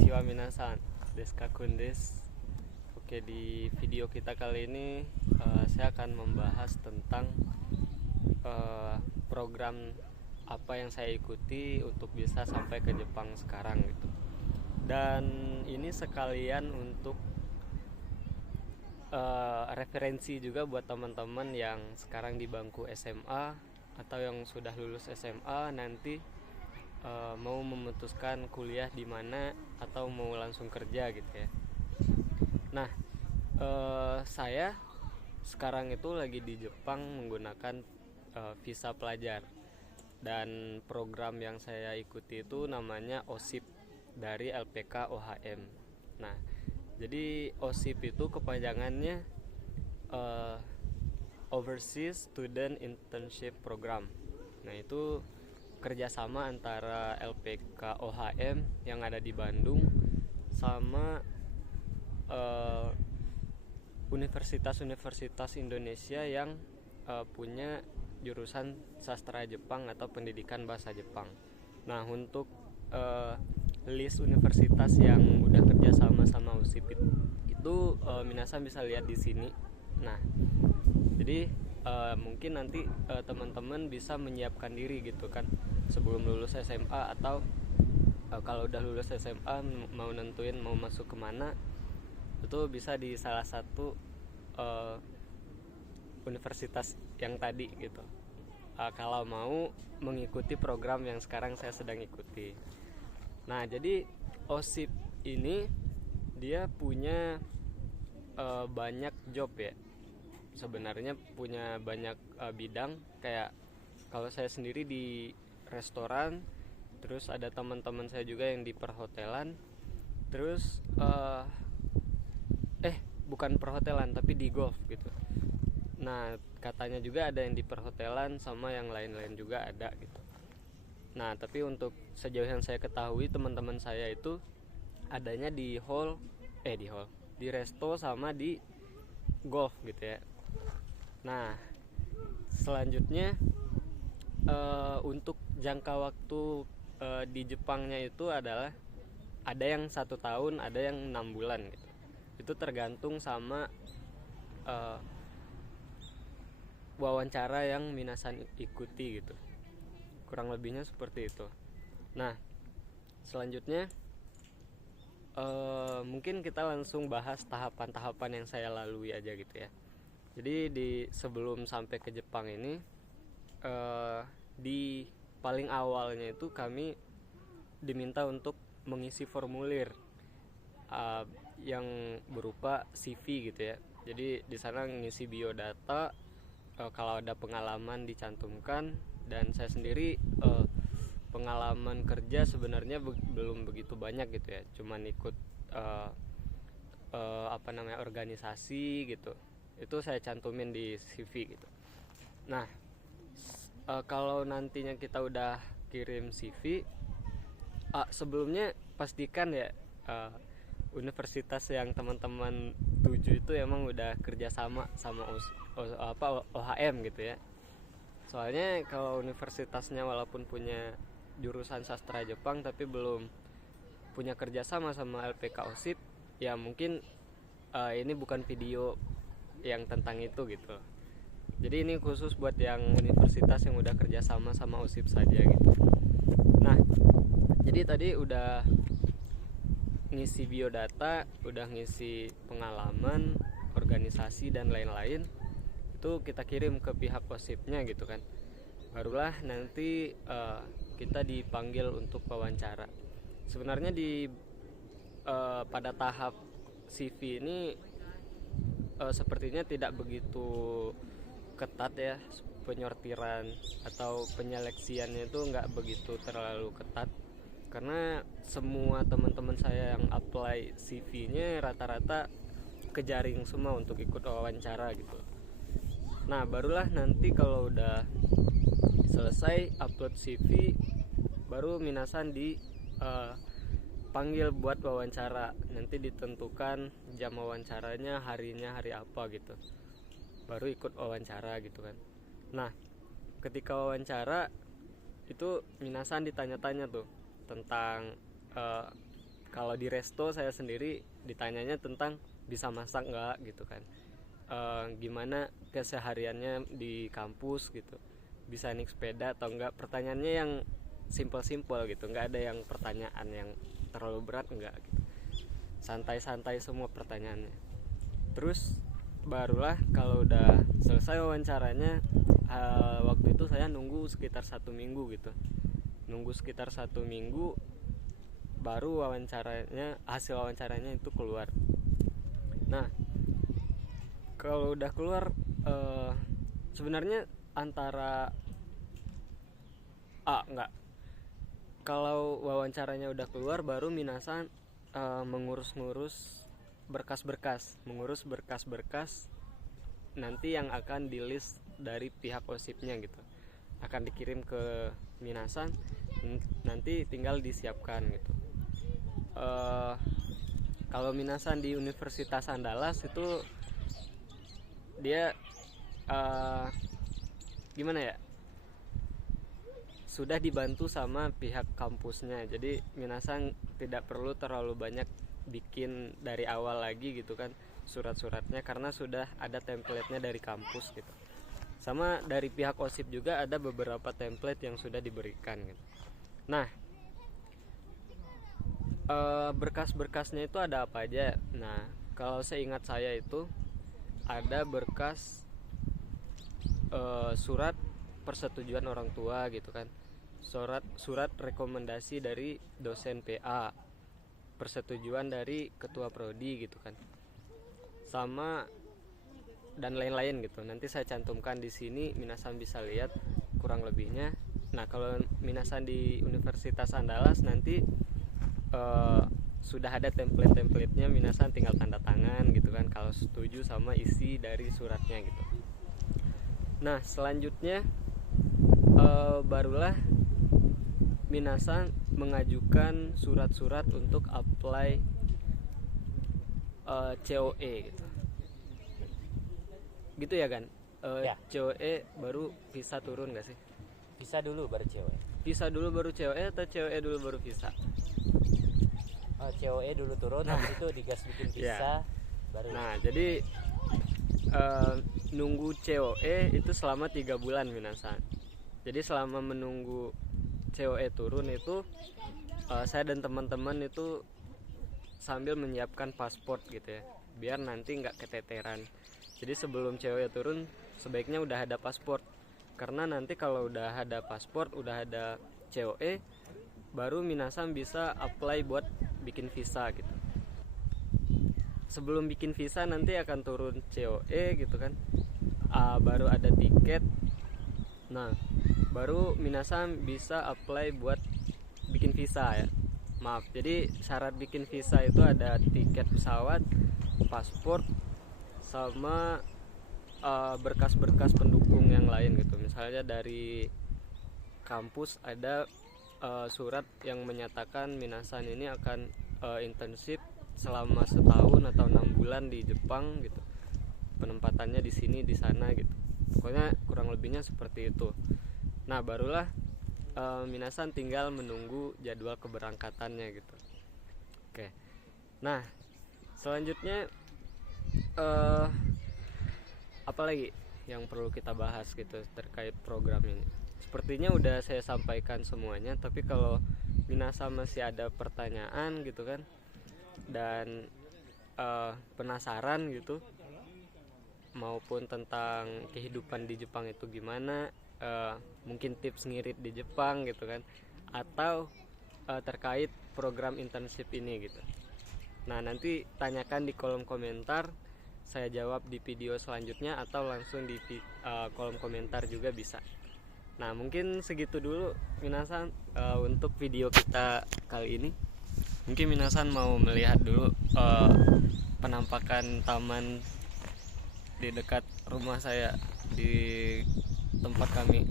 Konnichiwa minasan, Deska des. Oke, di video kita kali ini saya akan membahas tentang program apa yang saya ikuti untuk bisa sampai ke Jepang sekarang gitu. Dan ini sekalian untuk referensi juga buat teman-teman yang sekarang di bangku SMA atau yang sudah lulus SMA nanti mau memutuskan kuliah di mana atau mau langsung kerja gitu ya. Nah, saya sekarang itu lagi di Jepang menggunakan visa pelajar, dan program yang saya ikuti itu namanya OSIP dari LPK OHM. Nah, jadi OSIP itu kepanjangannya Overseas Student Internship Program. Nah, itu kerjasama antara LPK OHM yang ada di Bandung sama universitas-universitas Indonesia yang punya jurusan sastra Jepang atau pendidikan bahasa Jepang. Nah, untuk list universitas yang udah kerjasama sama USIP itu minasan bisa lihat di sini. Nah, jadi mungkin nanti teman-teman bisa menyiapkan diri gitu kan sebelum lulus SMA, atau kalau udah lulus SMA mau nentuin mau masuk kemana, itu bisa di salah satu universitas yang tadi gitu, kalau mau mengikuti program yang sekarang saya sedang ikuti. Nah, jadi OSIP ini dia punya banyak job ya, sebenarnya punya banyak bidang. Kayak kalau saya sendiri di restoran, terus ada teman-teman saya juga yang di perhotelan, terus bukan perhotelan tapi di golf gitu. Nah, katanya juga ada yang di perhotelan sama yang lain-lain juga ada gitu. Nah, tapi untuk sejauh yang saya ketahui, teman-teman saya itu adanya di di resto sama di golf gitu ya. Nah, selanjutnya untuk jangka waktu di Jepangnya itu adalah ada yang 1 tahun, ada yang 6 bulan gitu. Itu tergantung sama wawancara yang minasan ikuti gitu. Kurang lebihnya seperti itu. Nah, selanjutnya mungkin kita langsung bahas tahapan-tahapan yang saya lalui aja gitu ya. Jadi di sebelum sampai ke Jepang ini, di paling awalnya itu kami diminta untuk mengisi formulir yang berupa CV gitu ya. Jadi di sana ngisi biodata, kalau ada pengalaman dicantumkan, dan saya sendiri pengalaman kerja sebenarnya belum begitu banyak gitu ya. Cuman ikut organisasi gitu. Itu saya cantumin di CV gitu. Nah, kalau nantinya kita udah kirim CV, sebelumnya pastikan ya universitas yang teman-teman tuju itu emang udah kerjasama sama OHM gitu ya. Soalnya kalau universitasnya walaupun punya jurusan sastra Jepang tapi belum punya kerjasama sama LPK OSIP, ya mungkin ini bukan video yang tentang itu gitu. Jadi ini khusus buat yang universitas yang udah kerjasama sama OSIP saja gitu. Nah, jadi tadi udah ngisi biodata, udah ngisi pengalaman, organisasi dan lain-lain. Itu kita kirim ke pihak OSIP-nya gitu kan. Barulah nanti kita dipanggil untuk wawancara. Sebenarnya pada tahap CV ini sepertinya tidak begitu ketat ya, penyortiran atau penyeleksiannya itu nggak begitu terlalu ketat, karena semua teman-teman saya yang apply CV-nya rata-rata kejaring semua untuk ikut wawancara gitu. Nah, barulah nanti kalau udah selesai upload CV, baru minasan dipanggil buat wawancara. Nanti ditentukan jam wawancaranya, harinya hari apa gitu, baru ikut wawancara gitu kan. Nah, ketika wawancara itu minasan ditanya-tanya tuh tentang Kalau di resto saya sendiri ditanyanya tentang bisa masak nggak gitu kan, gimana kesehariannya di kampus gitu, bisa naik sepeda atau enggak. Pertanyaannya yang simpel-simpel gitu, nggak ada yang pertanyaan yang terlalu berat, enggak gitu, santai-santai semua pertanyaannya. Terus barulah kalau udah selesai wawancaranya, waktu itu saya nunggu sekitar 1 minggu gitu, nunggu sekitar 1 minggu baru hasil wawancaranya itu keluar. Nah kalau udah keluar, sebenarnya antara enggak, kalau wawancaranya udah keluar baru minasan mengurus berkas-berkas nanti yang akan di list dari pihak OSIP-nya gitu, akan dikirim ke minasan, nanti tinggal disiapkan gitu. Kalau minasan di Universitas Andalas itu dia gimana ya, sudah dibantu sama pihak kampusnya, jadi minasan tidak perlu terlalu banyak bikin dari awal lagi gitu kan surat-suratnya, karena sudah ada template-nya dari kampus gitu. Sama dari pihak OSIP juga ada beberapa template yang sudah diberikan gitu. Nah berkas-berkasnya itu ada apa aja? Nah kalau seingat saya itu ada berkas surat persetujuan orang tua gitu kan, surat rekomendasi dari dosen PA, persetujuan dari ketua prodi gitu kan, sama dan lain-lain gitu. Nanti saya cantumkan di sini, minasan bisa lihat kurang lebihnya. Nah kalau minasan di Universitas Andalas nanti sudah ada template-nya, minasan tinggal tanda tangan gitu kan kalau setuju sama isi dari suratnya gitu. Nah selanjutnya barulah minasan mengajukan surat-surat untuk apply COE gitu ya kan. Ya. COE baru visa turun gak sih? Visa dulu baru COE. Visa dulu baru COE atau COE dulu baru visa? COE dulu turun, habis itu digas bikin visa baru. Nah jadi nunggu COE itu selama 3 bulan minasan. Jadi selama menunggu COE turun itu saya dan teman-teman itu sambil menyiapkan paspor gitu ya, biar nanti nggak keteteran. Jadi sebelum COE turun sebaiknya udah ada paspor, karena nanti kalau udah ada paspor, udah ada COE, baru minasan bisa apply buat bikin visa gitu. Sebelum bikin visa nanti akan turun COE gitu kan, baru ada tiket. Nah baru minasan bisa apply buat bikin visa ya. Maaf, jadi syarat bikin visa itu ada tiket pesawat, paspor, sama berkas-berkas pendukung yang lain gitu. Misalnya dari kampus ada surat yang menyatakan minasan ini akan internship selama setahun atau 6 bulan di Jepang gitu, penempatannya di sini di sana gitu. Pokoknya kurang lebihnya seperti itu. Nah barulah minasan tinggal menunggu jadwal keberangkatannya gitu. Oke. Nah selanjutnya apa lagi yang perlu kita bahas gitu terkait program ini? Sepertinya udah saya sampaikan semuanya, tapi kalau minasan masih ada pertanyaan gitu kan, dan penasaran gitu, maupun tentang kehidupan di Jepang itu gimana, mungkin tips ngirit di Jepang gitu kan, atau terkait program internship ini gitu. Nah nanti tanyakan di kolom komentar, saya jawab di video selanjutnya atau langsung di kolom komentar juga bisa. Nah mungkin segitu dulu minasan untuk video kita kali ini. Mungkin minasan mau melihat dulu penampakan taman di dekat rumah saya, di tempat kami.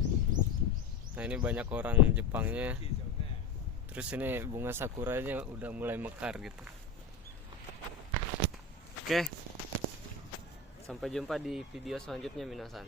Nah ini banyak orang Jepangnya, terus ini bunga sakuranya udah mulai mekar gitu. Oke, sampai jumpa di video selanjutnya minasan.